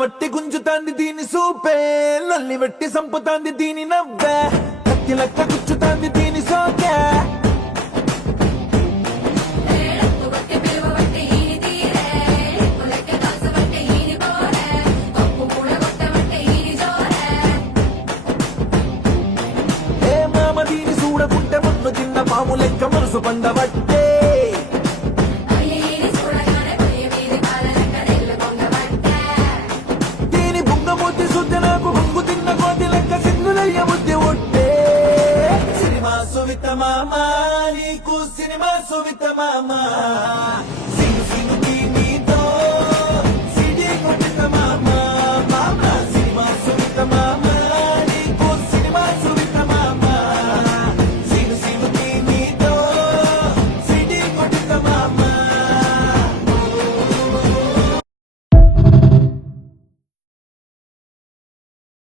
వట్టి గుంజుతాంది దీని సూపే, లొల్లి వెట్టి సంపుతాంది దీని నవ్వే, కత్తి లెక్క గుచ్చుతాంది దీని సోకే. ఏ మామ దీని చూడకుంటే మన్ను తిన్న పాము లెక్క మనసు పండబట్టే, నాకు బొంగు తిన్న కోతి లెక్క సింగులయ్య బుద్ధి ఉంటే. సినిమా సువిత మామ నీకు సినిమా సువిత మామ.